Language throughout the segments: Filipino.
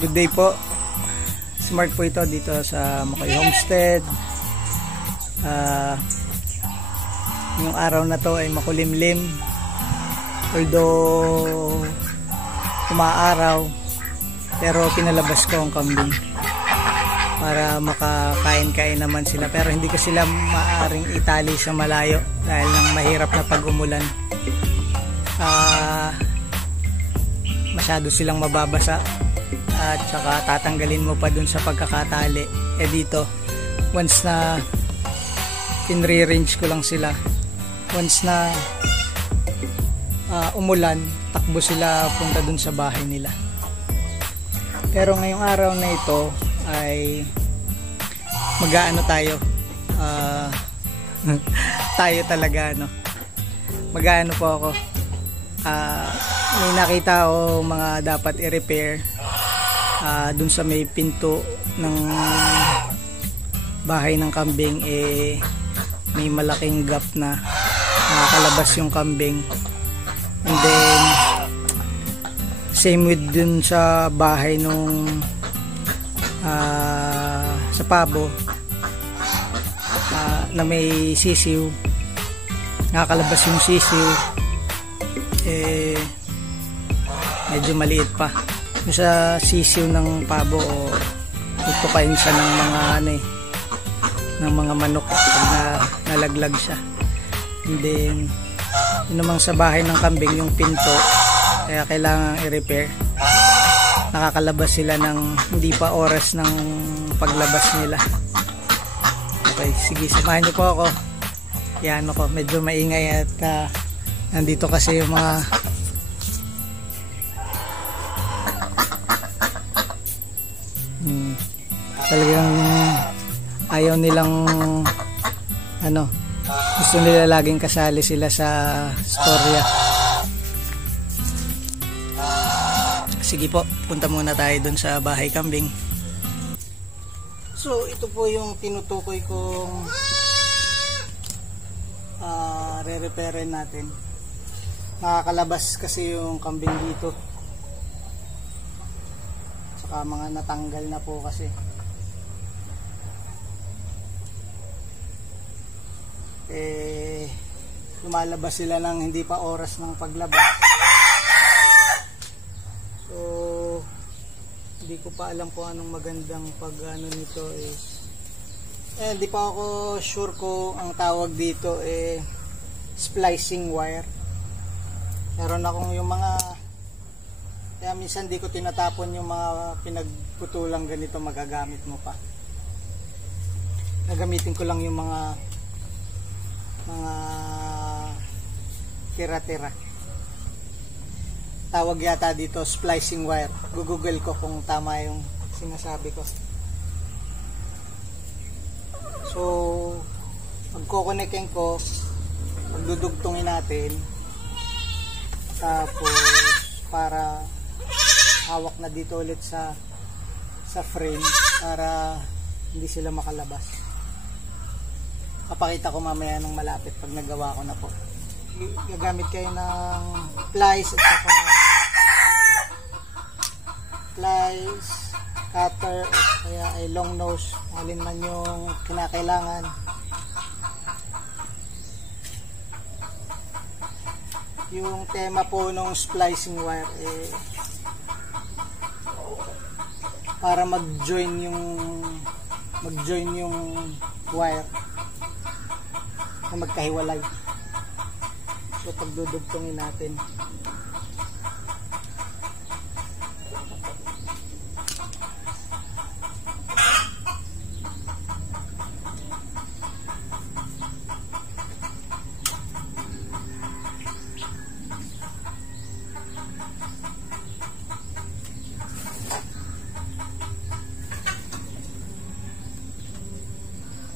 Good day po. Smart po ito dito sa Makoy Homestead. Yung araw na to ay makulimlim. Although umaaraw, pero pinalabas ko ang kambing para makakain-kain naman sila. Pero hindi ko sila maaaring itali sa malayo dahil nang mahirap na pag umulan. Masyado silang mababasa at saka tatanggalin mo pa dun sa pagkakatali. Dito, once na pinre-range ko lang sila, once na umulan, takbo sila punta dun sa bahay nila. Pero ngayong araw na ito ay mag-aano tayo, tayo talaga mag-aano po ako. May nakita o mga dapat i-repair dun sa may pinto ng bahay ng kambing. May malaking gap na nakakalabas yung kambing, and then same with dun sa bahay nung sa pabo na may sisiw, nakakalabas yung sisiw. Medyo maliit pa yung sa sisiw ng pabo, o tutukain siya ng mga ng mga manok pag nalaglag siya. And then yun namang sa bahay ng kambing, yung pinto, kaya kailangan i-repair. Nakakalabas sila ng hindi pa oras ng paglabas nila. Okay, sige, samahan niyo po ako. Yan ako, medyo maingay at nandito kasi yung mga talagang ayaw nilang gusto nila laging kasali sila sa storya. Sige po, punta muna tayo dun sa bahay kambing. So ito po yung tinutukoy kong re-repairin natin. Nakakalabas kasi yung kambing dito, saka mga natanggal na po kasi. Lumalabas sila ng hindi pa oras ng paglabas. So hindi ko pa alam kung anong magandang nito. Hindi pa ako sure kung ang tawag dito splicing wire. Meron akong yung mga, kaya minsan di ko tinatapon yung mga pinagputulang ganito, magagamit mo pa. Nagamitin ko lang yung mga tira-tira. Tawag yata dito splicing wire. Google ko kung tama yung sinasabi ko. So magko-connectin ko, magdudugtungin natin, tapos para hawak na dito ulit sa frame para hindi sila makalabas. Papakita ko mamaya nung malapit pag nagawa ko na po. Gagamit kayo ng plies at saka plies, cutter, kaya ay long nose, alin man yung kinakailangan. Yung tema po nung splicing wire para mag-join yung wire na magkahiwalay. So pagdudugtungin natin,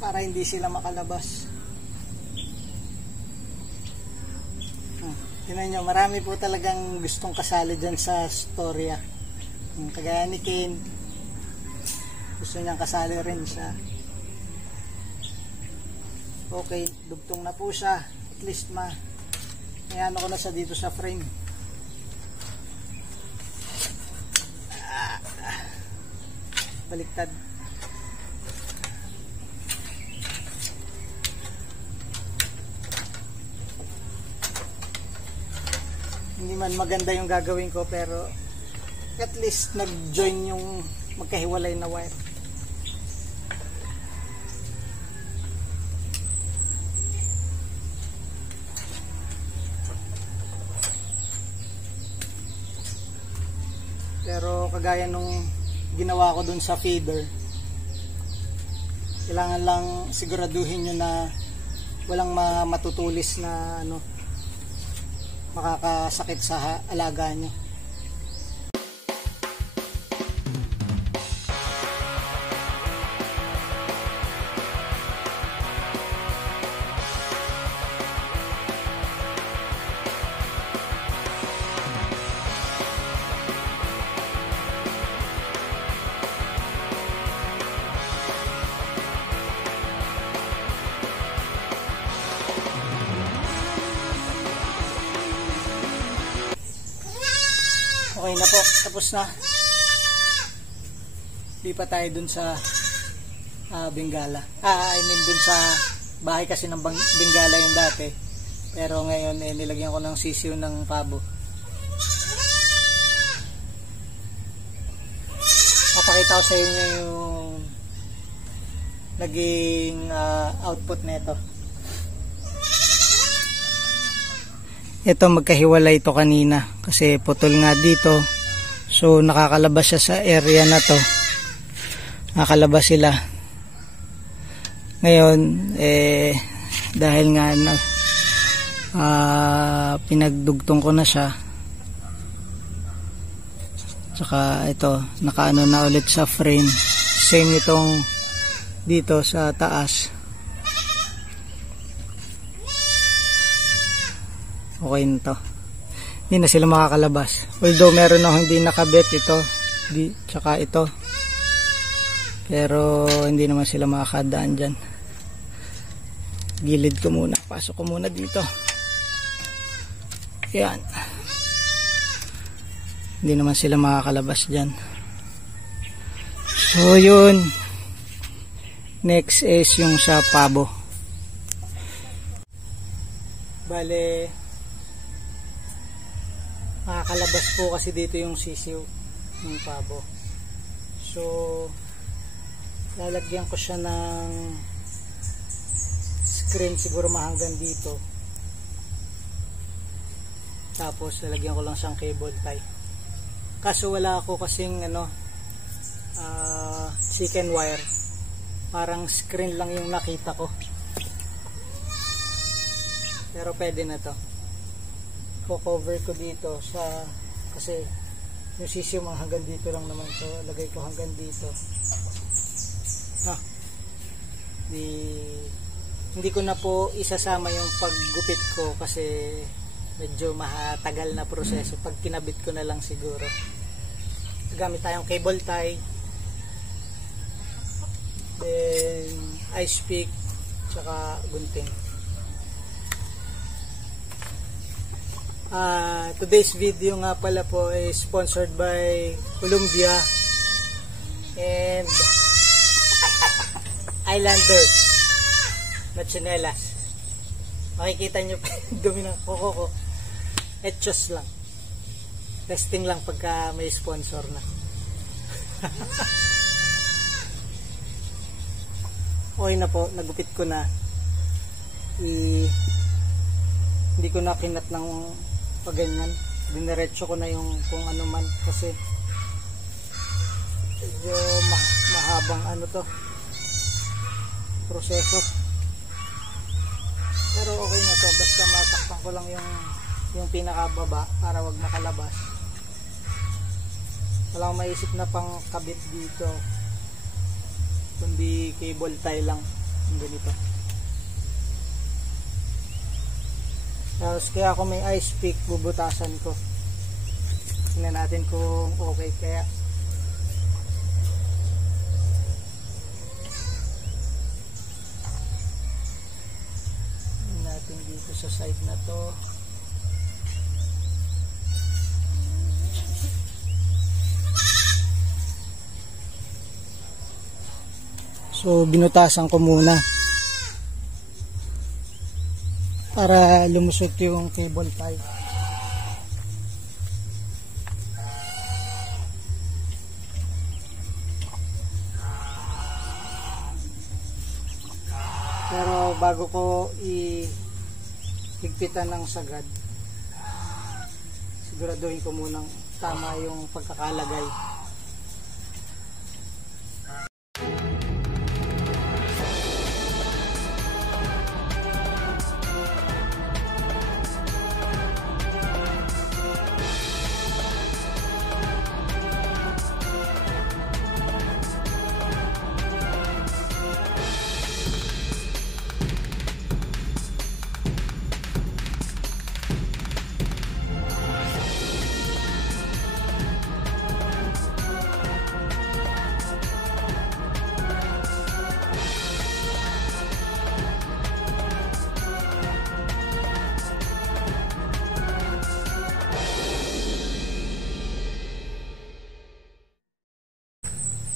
para hindi sila makalabas. Tingnan nyo, marami po talagang gustong kasali dyan sa storya. Kagaya ni Ken, gusto niyang kasali rin siya. Okay, dugtong na po siya. At least may ano ko na sa dito sa frame. baliktad. Hindi man maganda yung gagawin ko, pero at least nag-join yung magkahiwalay na wire. Pero kagaya nung ginawa ko dun sa feeder, kailangan lang siguraduhin nyo na walang matutulis na makakasakit sa alaga nyo. Okay na po, tapos na. Lipat tayo dun sa Bengala. I mean dun sa bahay kasi ng Bengala yung dati. Pero ngayon nilagyan ko ng sisiw ng pabo. Papakita ko sa inyo yung naging output nito. Ito magkahiwalay ito kanina kasi putol nga dito, so nakakalabas siya sa area na to, nakakalabas sila. Ngayon dahil nga pinagdugtong ko na siya, tsaka ito nakaano na ulit sa frame, same itong dito sa taas. Okay na to, hindi na sila makakalabas, although meron ako hindi nakabit ito tsaka ito, pero hindi naman sila makakadaan dyan. Gilid ko muna, pasok ko muna dito, yan, hindi naman sila makakalabas dyan. So yun, next is yung sa pabo. Bale makakalabas po kasi dito yung sisiw ng pabo, so lalagyan ko siya ng screen siguro mahanggang dito, tapos lalagyan ko lang siyang cable tie. Kaso wala ako kasing chicken wire, parang screen lang yung nakita ko, pero pwede na to. Cover ko dito kasi yung sisiw hanggang dito lang naman, so lagay ko hanggang dito. Hindi ko na po isasama yung paggupit ko kasi medyo matagal na proseso. Pag kinabit ko na lang siguro. Gamit tayong cable tie, then ice pick, tsaka gunting. Today's video nga pala po is sponsored by Columbia and Islander na tsinelas. Makikita nyo pa yung dumi ng kuko ko. Etchos lang. Testing lang pagka may sponsor na. Okay na po, nagupit ko na. Hindi ko na kinat ng paganyan, diniretso ko na yung kung ano man kasi medyo mahabang to proseso, pero okay na to, basta matakpan ko lang yung pinakababa para wag makalabas. Wala akong maisip na pang kabit dito, kundi cable tie lang yung ganito. Tapos kaya ako may ice pick, bubutasan ko. Tingnan natin kung okay kaya. Tingnan natin dito sa side na to. So binutasan ko muna para lumusot yung cable tie. Pero bago ko higpitan ng sagad, siguraduhin ko munang tama yung pagkakalagay.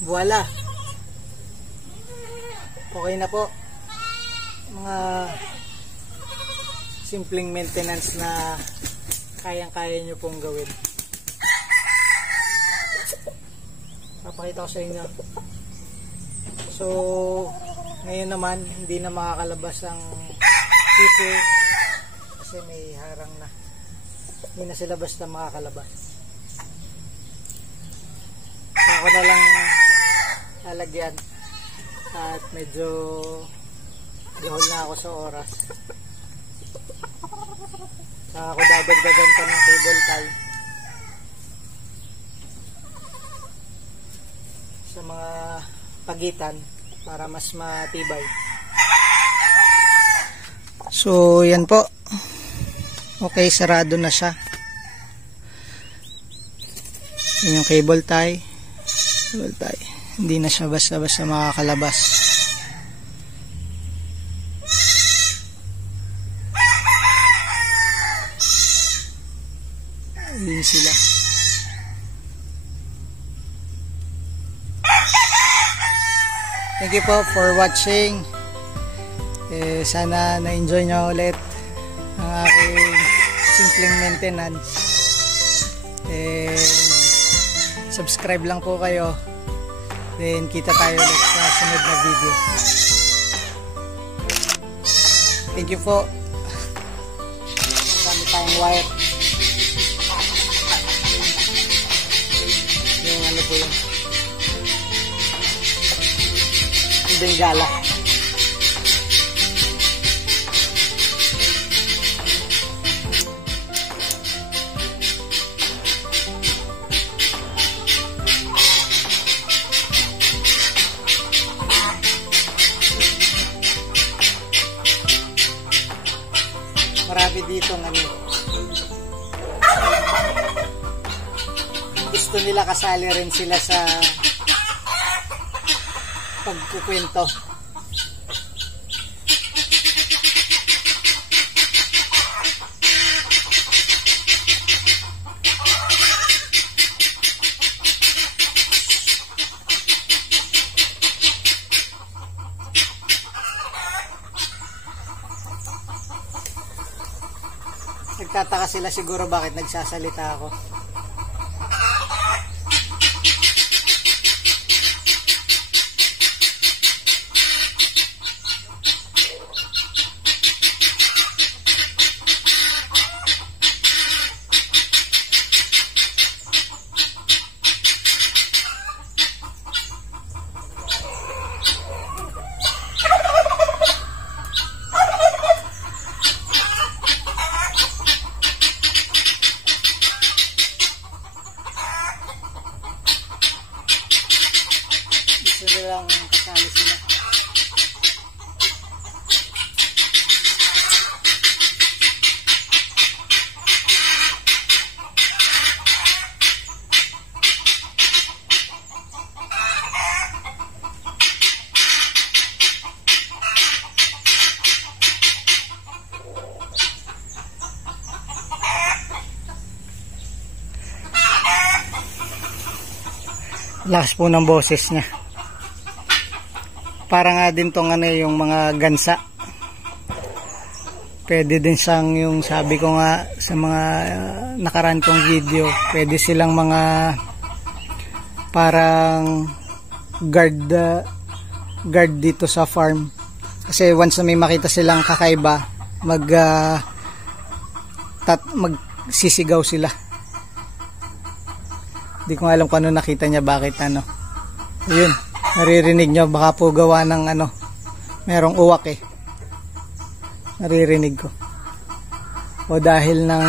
Voila, okay na po. Mga simpleng maintenance na kayang-kaya nyo pong gawin. Papakita ko sa inyo. So ngayon naman hindi na makakalabas ang sisiw kasi may harang na, hindi na sila basta makakalabas. So ako na lang lalagyan at medyo gahol na ako sa oras. Saka ako dadagdagan pa ng cable tie sa mga pagitan para mas matibay. So yan po, okay, sarado na siya. Yan yung cable tie. Hindi na siya basta-basta makakalabas. Ayun sila. Thank you po for watching. Sana na-enjoy nyo ulit ang aking simpleng maintenance. Subscribe lang po kayo. Then kita tayo ulit sa sunod na video. Thank you po. Marami tayong wire. Yung ano po yun, yung bengala. Marami dito ng ano, gusto nila kasali rin sila sa pagkukwento. Nagtataka sila siguro bakit nagsasalita ako. Gusto nilang kasali sila. Lakas po ng boses niya. para nga din tong ano, yung mga gansa. Pwede din siyang, yung sabi ko nga sa mga nakaraan kong video, pwede silang mga parang guard dito sa farm. Kasi once na may makita silang kakaiba, magsisigaw sila. Hindi ko alam kung ano nakita niya, bakit ano. Ayun, naririnig nyo, baka po gawa ng ano, merong uwak eh. Naririnig ko. O dahil ng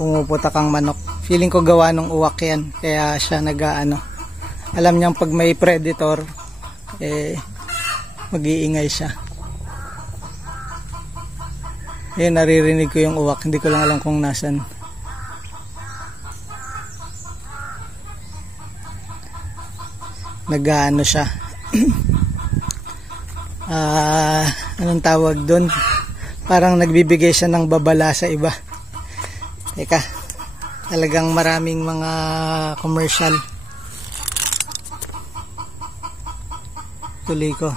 pumuputak ang manok. Feeling ko gawa ng uwak yan, kaya siya nag-ano. Alam niyang pag may predator, mag-iingay siya. Ayun, naririnig ko yung uwak. Hindi ko lang alam kung nasan. Nag-ano siya. Anong tawag doon? Parang nagbibigay siya ng babala sa iba. Teka, talagang maraming mga commercial. Tuloy ko.